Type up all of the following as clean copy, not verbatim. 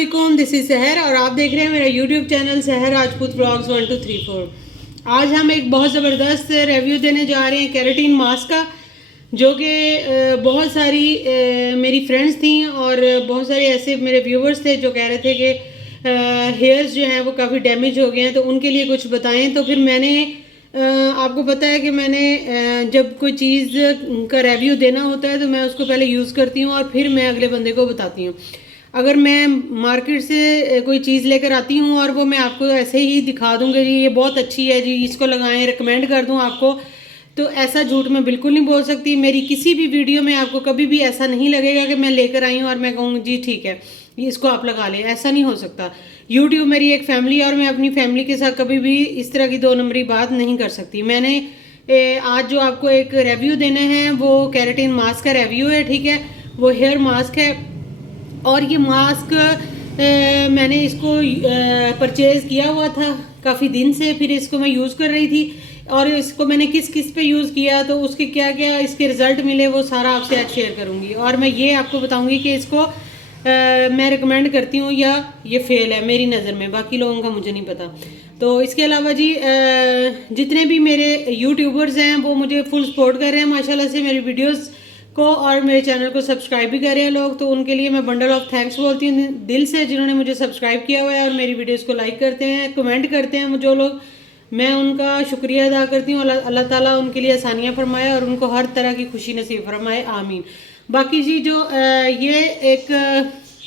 अस्सलाम, this is सहर और आप देख रहे हैं मेरा यूट्यूब चैनल सहर राजपूत व्लॉग्स 1 2 3 4। आज हम एक बहुत ज़बरदस्त रिव्यू देने जा रहे हैं केराटिन मास्क का, जो कि बहुत सारी मेरी फ्रेंड्स थी और बहुत सारे ऐसे मेरे व्यूवर्स थे जो कह रहे थे कि हेयर्स जो हैं वो काफ़ी डैमेज हो गए हैं, तो उनके लिए कुछ बताएं। तो फिर मैंने आपको पता है कि मैंने जब कोई चीज़ का रिव्यू देना होता है तो मैं उसको पहले यूज़ करती हूँ और फिर मैं अगले बंदे को बताती हूँ। अगर मैं मार्केट से कोई चीज़ लेकर आती हूँ और वो मैं आपको ऐसे ही दिखा दूँगी जी ये बहुत अच्छी है जी, इसको लगाएं, रिकमेंड कर दूँ आपको, तो ऐसा झूठ मैं बिल्कुल नहीं बोल सकती। मेरी किसी भी वीडियो में आपको कभी भी ऐसा नहीं लगेगा कि मैं लेकर आई हूँ और मैं कहूँ जी ठीक है इसको आप लगा लें, ऐसा नहीं हो सकता। यूट्यूब मेरी एक फैमिली है और मैं अपनी फैमिली के साथ कभी भी इस तरह की दो नंबरी बात नहीं कर सकती। मैंने आज जो आपको एक रिव्यू देना है वो केराटिन मास्क का रिव्यू है, ठीक है। वो हेयर मास्क है और ये मास्क मैंने इसको परचेज़ किया हुआ था काफ़ी दिन से, फिर इसको मैं यूज़ कर रही थी और इसको मैंने किस किस पे यूज़ किया, तो उसके क्या क्या इसके रिज़ल्ट मिले वो सारा आपसे आज शेयर करूँगी। और मैं ये आपको बताऊँगी कि इसको मैं रिकमेंड करती हूँ या ये फेल है मेरी नज़र में, बाकी लोगों का मुझे नहीं पता। तो इसके अलावा जी जितने भी मेरे यूट्यूबर्स हैं वो मुझे फुल सपोर्ट कर रहे हैं माशाल्लाह से मेरी वीडियोस को, और मेरे चैनल को सब्सक्राइब भी कर रहे हैं लोग, तो उनके लिए मैं बंडल ऑफ थैंक्स बोलती हूँ दिल से, जिन्होंने मुझे सब्सक्राइब किया हुआ है और मेरी वीडियोस को लाइक करते हैं, कमेंट करते हैं जो लोग, मैं उनका शुक्रिया अदा करती हूँ। अल्लाह ताला उनके लिए आसानियाँ फरमाए और उनको हर तरह की खुशी नसीब फरमाए, आमीन। बाकी जी जो ये एक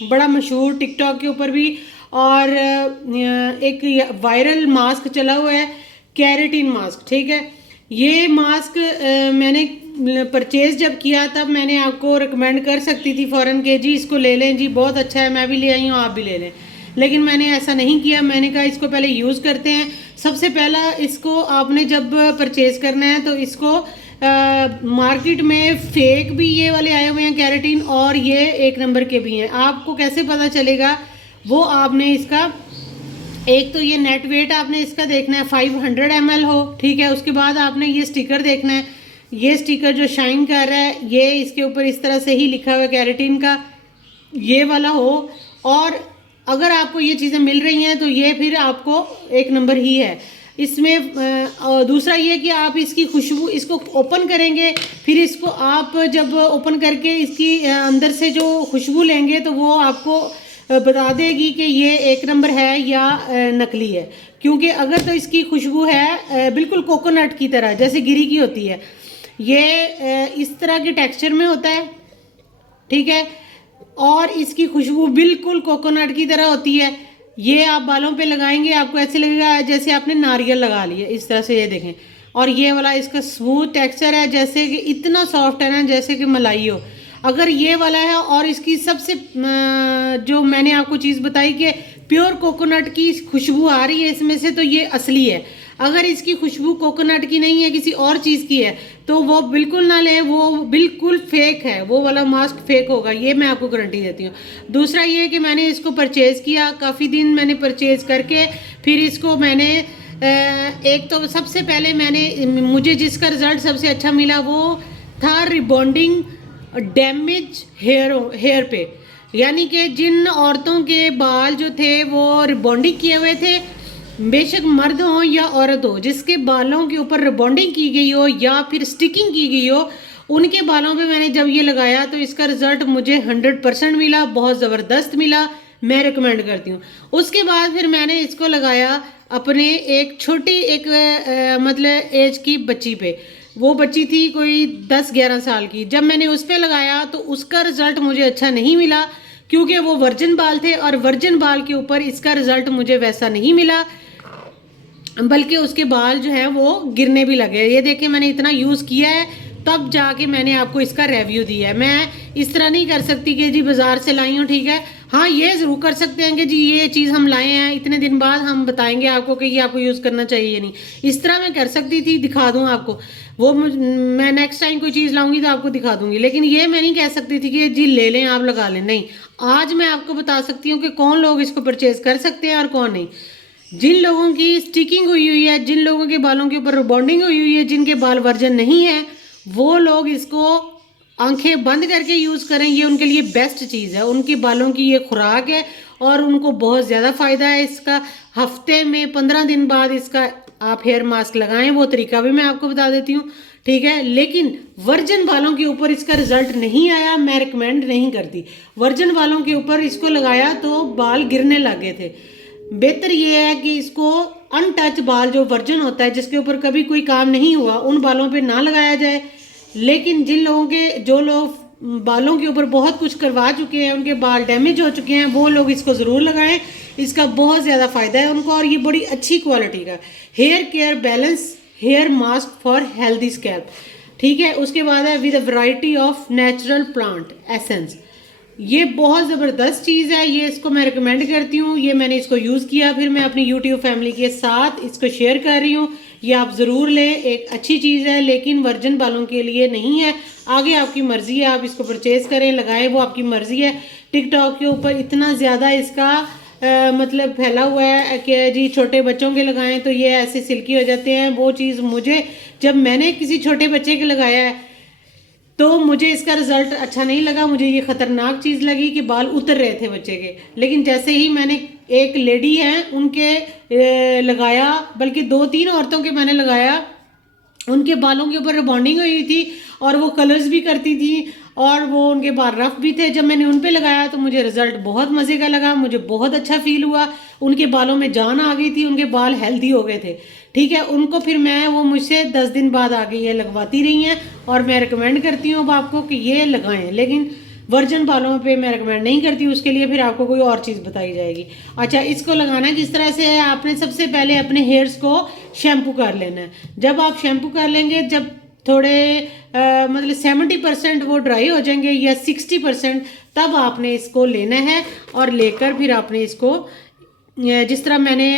बड़ा मशहूर टिकटॉक के ऊपर भी और एक वायरल मास्क चला हुआ है केराटिन मास्क, ठीक है। ये मास्क मैंने परचेज जब किया तब मैंने आपको रिकमेंड कर सकती थी फ़ौरन के जी इसको ले लें जी बहुत अच्छा है, मैं भी ले आई हूँ आप भी ले लें, लेकिन मैंने ऐसा नहीं किया। मैंने कहा इसको पहले यूज़ करते हैं। सबसे पहला इसको आपने जब परचेज़ करना है तो इसको मार्केट में फेक भी ये वाले आए हुए हैं केराटिन और ये एक नंबर के भी हैं। आपको कैसे पता चलेगा वो आपने इसका एक तो ये नेट वेट आपने इसका देखना है 500 ml हो, ठीक है। उसके बाद आपने ये स्टिकर देखना है, ये स्टिकर जो शाइन कर रहा है ये इसके ऊपर इस तरह से ही लिखा हुआ है केराटिन का, ये वाला हो। और अगर आपको ये चीज़ें मिल रही हैं तो ये फिर आपको एक नंबर ही है इसमें। दूसरा ये कि आप इसकी खुशबू इसको ओपन करेंगे, फिर इसको आप जब ओपन करके इसकी अंदर से जो खुशबू लेंगे तो वो आपको बता देगी कि ये एक नंबर है या नकली है। क्योंकि अगर तो इसकी खुशबू है बिल्कुल कोकोनट की तरह जैसे गिरी की होती है, ये इस तरह के टेक्सचर में होता है, ठीक है, और इसकी खुशबू बिल्कुल कोकोनट की तरह होती है। ये आप बालों पे लगाएंगे आपको ऐसे लगेगा जैसे आपने नारियल लगा लिया, इस तरह से ये देखें। और ये वाला इसका स्मूथ टेक्सचर है जैसे कि इतना सॉफ्ट है ना जैसे कि मलाई हो। अगर ये वाला है और इसकी सबसे जो मैंने आपको चीज़ बताई कि प्योर कोकोनट की खुशबू आ रही है इसमें से, तो ये असली है। अगर इसकी खुशबू कोकोनट की नहीं है किसी और चीज़ की है तो वो बिल्कुल ना लें, वो बिल्कुल फेक है, वो वाला मास्क फेक होगा, ये मैं आपको गारंटी देती हूँ। दूसरा ये कि मैंने इसको परचेज़ किया, काफ़ी दिन मैंने परचेज़ करके फिर इसको मैंने एक तो सबसे पहले मुझे जिसका रिज़ल्ट सबसे अच्छा मिला वो था रिबॉन्डिंग डैमेज हेयर पे, यानी कि जिन औरतों के बाल जो थे वो रिबॉन्डिंग किए हुए थे, बेशक मर्द हो या औरत हो, जिसके बालों के ऊपर रिबॉन्डिंग की गई हो या फिर स्टिकिंग की गई हो, उनके बालों पे मैंने जब ये लगाया तो इसका रिज़ल्ट मुझे 100% मिला, बहुत ज़बरदस्त मिला, मैं रिकमेंड करती हूँ। उसके बाद फिर मैंने इसको लगाया अपने एक छोटी एक मतलब एज की बच्ची पे, वो बच्ची थी कोई 10-11 साल की। जब मैंने उस पर लगाया तो उसका रिज़ल्ट मुझे अच्छा नहीं मिला क्योंकि वो वर्जिन बाल थे और वर्जिन बाल के ऊपर इसका रिज़ल्ट मुझे वैसा नहीं मिला, बल्कि उसके बाल जो हैं वो गिरने भी लगे। ये देखिए मैंने इतना यूज़ किया है तब जाके मैंने आपको इसका रिव्यू दिया है। मैं इस तरह नहीं कर सकती कि जी बाज़ार से लाई हूँ, ठीक है। हाँ ये ज़रूर कर सकते हैं कि जी ये चीज़ हम लाए हैं, इतने दिन बाद हम बताएंगे आपको कि ये आपको यूज़ करना चाहिए नहीं, इस तरह मैं कर सकती थी, दिखा दूँ आपको वो। मैं नेक्स्ट टाइम कोई चीज़ लाऊंगी तो आपको दिखा दूंगी, लेकिन ये मैं नहीं कह सकती थी कि जी ले लें आप लगा लें, नहीं। आज मैं आपको बता सकती हूँ कि कौन लोग इसको परचेज़ कर सकते हैं और कौन नहीं। जिन लोगों की स्टिकिंग हुई है, जिन लोगों के बालों के ऊपर बॉन्डिंग हुई है, जिनके बाल वर्जन नहीं है, वो लोग इसको आंखें बंद करके यूज़ करें, ये उनके लिए बेस्ट चीज़ है, उनके बालों की ये खुराक है और उनको बहुत ज़्यादा फ़ायदा है इसका। हफ्ते में 15 दिन बाद इसका आप हेयर मास्क लगाएं, वो तरीका भी मैं आपको बता देती हूँ, ठीक है। लेकिन वर्जन बालों के ऊपर इसका रिजल्ट नहीं आया, मैं रिकमेंड नहीं करती। वर्जन बालों के ऊपर इसको लगाया तो बाल गिरने लगे थे। बेहतर ये है कि इसको अनटच बाल जो वर्जन होता है, जिसके ऊपर कभी कोई काम नहीं हुआ, उन बालों पे ना लगाया जाए। लेकिन जिन लोगों के, जो लोग बालों के ऊपर बहुत कुछ करवा चुके हैं, उनके बाल डैमेज हो चुके हैं, वो लोग इसको ज़रूर लगाएं। इसका बहुत ज़्यादा फ़ायदा है उनको, और ये बड़ी अच्छी क्वालिटी का hair care balance hair mask for healthy scalp, ठीक है। उसके बाद है with a variety of natural plant essence. ये बहुत ज़बरदस्त चीज़ है, ये इसको मैं रिकमेंड करती हूँ। ये मैंने इसको यूज़ किया, फिर मैं अपनी यूट्यूब फैमिली के साथ इसको शेयर कर रही हूँ। ये आप ज़रूर लें, एक अच्छी चीज़ है, लेकिन वर्जन बालों के लिए नहीं है। आगे आपकी मर्ज़ी है, आप इसको परचेज़ करें, लगाएं, वो आपकी मर्ज़ी है। टिकटॉक के ऊपर इतना ज़्यादा इसका मतलब फैला हुआ है कि जी छोटे बच्चों के लगाएं तो ये ऐसे सिल्की हो जाते हैं। वो चीज़ मुझे, जब मैंने किसी छोटे बच्चे के लगाया है तो मुझे इसका रिजल्ट अच्छा नहीं लगा, मुझे ये ख़तरनाक चीज़ लगी कि बाल उतर रहे थे बच्चे के। लेकिन जैसे ही मैंने, एक लेडी हैं उनके लगाया, बल्कि 2-3 औरतों के मैंने लगाया, उनके बालों के ऊपर रिबॉन्डिंग हुई थी और वो कलर्स भी करती थी और वो उनके बाल रफ भी थे। जब मैंने उन पे लगाया तो मुझे रिजल्ट बहुत मज़े का लगा, मुझे बहुत अच्छा फील हुआ। उनके बालों में जान आ गई थी, उनके बाल हेल्दी हो गए थे, ठीक है। उनको फिर मैं, वो मुझसे 10 दिन बाद आ गई है, लगवाती रही हैं, और मैं रिकमेंड करती हूँ अब आपको कि ये लगाएं। लेकिन वर्जन बालों पे मैं रिकमेंड नहीं करती, उसके लिए फिर आपको कोई और चीज़ बताई जाएगी। अच्छा, इसको लगाना किस तरह से है, आपने सबसे पहले अपने हेयर्स को शैम्पू कर लेना है। जब आप शैम्पू कर लेंगे, जब थोड़े मतलब 70% वो ड्राई हो जाएंगे या 60%, तब आपने इसको लेना है और लेकर फिर आपने इसको, जिस तरह मैंने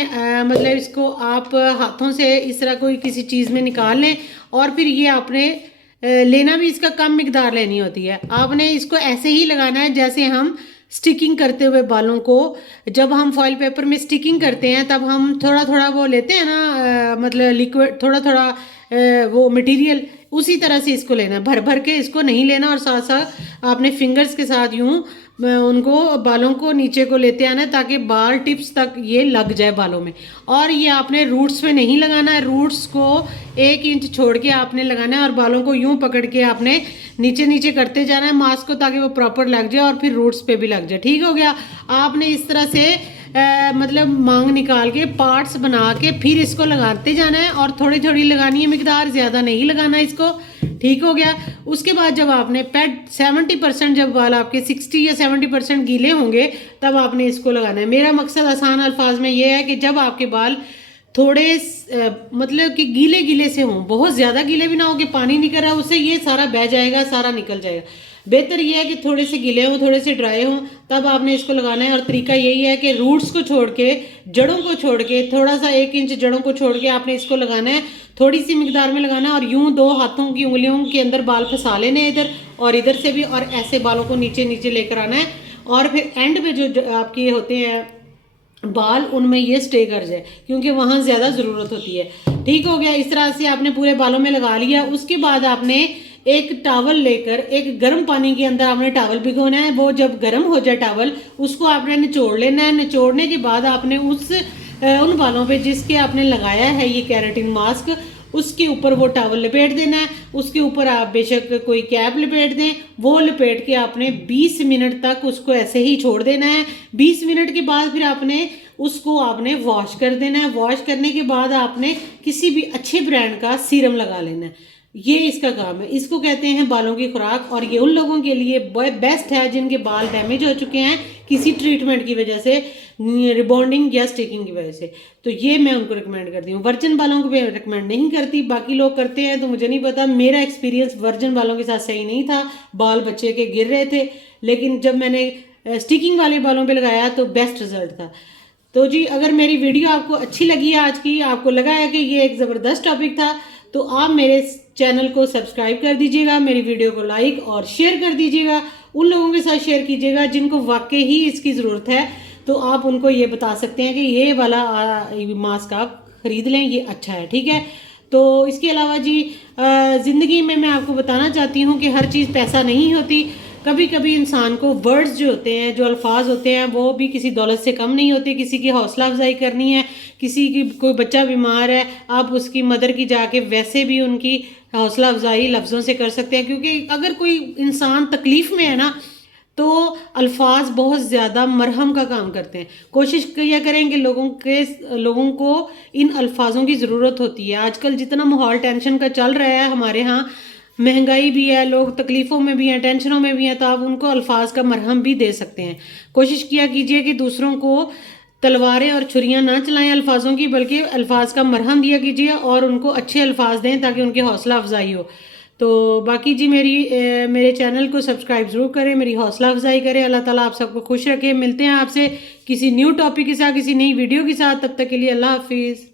मतलब इसको आप हाथों से इस तरह कोई किसी चीज़ में निकाल लें, और फिर ये आपने लेना भी इसका कम मिकदार लेनी होती है। आपने इसको ऐसे ही लगाना है जैसे हम स्टिकिंग करते हुए बालों को, जब हम फॉइल पेपर में स्टिकिंग करते हैं तब हम थोड़ा थोड़ा वो लेते हैं ना, मतलब लिक्विड, थोड़ा थोड़ा वो मटेरियल, उसी तरह से इसको लेना है, भर भर के इसको नहीं लेना। और साथ साथ आपने फिंगर्स के साथ यूं उनको बालों को नीचे को लेते आना ताकि बाल टिप्स तक ये लग जाए बालों में। और ये आपने रूट्स पे नहीं लगाना है, रूट्स को 1 इंच छोड़ के आपने लगाना है और बालों को यूं पकड़ के आपने नीचे नीचे करते जाना है मास्क को, ताकि वो प्रॉपर लग जाए और फिर रूट्स पे भी लग जाए, ठीक हो गया। आपने इस तरह से मतलब मांग निकाल के पार्ट्स बना के फिर इसको लगाते जाना है, और थोड़ी थोड़ी लगानी है मिकदार, ज़्यादा नहीं लगाना इसको, ठीक हो गया। उसके बाद जब आपने पैड 70%, जब बाल आपके 60 या 70% गीले होंगे, तब आपने इसको लगाना है। मेरा मकसद आसान अल्फाज में ये है कि जब आपके बाल थोड़े मतलब कि गीले गीले से हों, बहुत ज़्यादा गीले भी ना हो कि पानी निकल रहा है, उससे ये सारा बह जाएगा, सारा निकल जाएगा। बेहतर ये है कि थोड़े से गीले हों, थोड़े से ड्राई हों, तब आपने इसको लगाना है। और तरीका यही है कि रूट्स को छोड़ के, जड़ों को छोड़ के, थोड़ा सा 1 इंच जड़ों को छोड़ के आपने इसको लगाना है, थोड़ी सी मिकदार में लगाना है, और यूं 2 हाथों की उंगलियों के अंदर बाल फंसा लेने हैं, इधर और इधर से भी, और ऐसे बालों को नीचे नीचे लेकर आना है। और फिर एंड पे जो आपके होते हैं बाल, उनमें ये स्टे कर जाए, क्योंकि वहाँ ज़्यादा ज़रूरत होती है, ठीक हो गया। इस तरह से आपने पूरे बालों में लगा लिया। उसके बाद आपने एक टॉवल लेकर, एक गर्म पानी के अंदर आपने टॉवल भिगोना है। वो जब गर्म हो जाए टॉवल, उसको आपने निचोड़ लेना है। निचोड़ने के बाद आपने उन बालों पे जिसके आपने लगाया है ये केराटिन मास्क, उसके ऊपर वो टॉवल लपेट देना है। उसके ऊपर आप बेशक कोई कैप लपेट दें, वो लपेट के आपने 20 मिनट तक उसको ऐसे ही छोड़ देना है। 20 मिनट के बाद फिर आपने वॉश कर देना है। वॉश करने के बाद आपने किसी भी अच्छे ब्रांड का सीरम लगा लेना है। ये इसका काम है। इसको कहते हैं बालों की खुराक, और ये उन लोगों के लिए बेस्ट है जिनके बाल डैमेज हो चुके हैं किसी ट्रीटमेंट की वजह से, रिबॉन्डिंग या स्टिकिंग की वजह से। तो ये मैं उनको रिकमेंड करती हूँ। वर्जन बालों को मैं रिकमेंड नहीं करती, बाकी लोग करते हैं तो मुझे नहीं पता। मेरा एक्सपीरियंस वर्जन बालों के साथ सही नहीं था, बाल बच्चे के गिर रहे थे। लेकिन जब मैंने स्टिकिंग वाले बालों पे लगाया तो बेस्ट रिजल्ट था। तो जी, अगर मेरी वीडियो आपको अच्छी लगी है आज की, आपको लगा है कि ये एक ज़बरदस्त टॉपिक था, तो आप मेरे चैनल को सब्सक्राइब कर दीजिएगा, मेरी वीडियो को लाइक और शेयर कर दीजिएगा। उन लोगों के साथ शेयर कीजिएगा जिनको वाकई ही इसकी ज़रूरत है, तो आप उनको ये बता सकते हैं कि ये वाला मास्क आप ख़रीद लें, ये अच्छा है, ठीक है। तो इसके अलावा जी, ज़िंदगी में मैं आपको बताना चाहती हूँ कि हर चीज़ पैसा नहीं होती। कभी कभी इंसान को वर्ड्स जो होते हैं, जो अल्फाज होते हैं, वो भी किसी दौलत से कम नहीं होते। किसी की हौसला अफजाई करनी है, किसी की कोई बच्चा बीमार है, आप उसकी मदर की जाके वैसे भी उनकी हौसला अफजाई लफ्ज़ों से कर सकते हैं। क्योंकि अगर कोई इंसान तकलीफ़ में है ना, तो अल्फाज बहुत ज़्यादा मरहम का काम करते हैं। कोशिश किया करें कि लोगों को इन अल्फाजों की ज़रूरत होती है। आजकल जितना माहौल टेंशन का चल रहा है हमारे यहाँ, महंगाई भी है, लोग तकलीफ़ों में भी हैं, टेंशनों में भी हैं, तो आप उनको अल्फाज का मरहम भी दे सकते हैं। कोशिश किया कीजिए कि दूसरों को तलवारें और छुरियाँ ना चलाएं अल्फाजों की, बल्कि अल्फाज का मरहम दिया कीजिए और उनको अच्छे अल्फाज दें ताकि उनकी हौसला अफजाई हो। तो बाकी जी मेरे चैनल को सब्सक्राइब ज़रूर करें, मेरी हौसला अफजाई करें। अल्लाह ताला आप सबको खुश रखे। मिलते हैं आपसे किसी न्यू टॉपिक के साथ, किसी नई वीडियो के साथ। तब तक के लिए अल्लाह हाफिज़।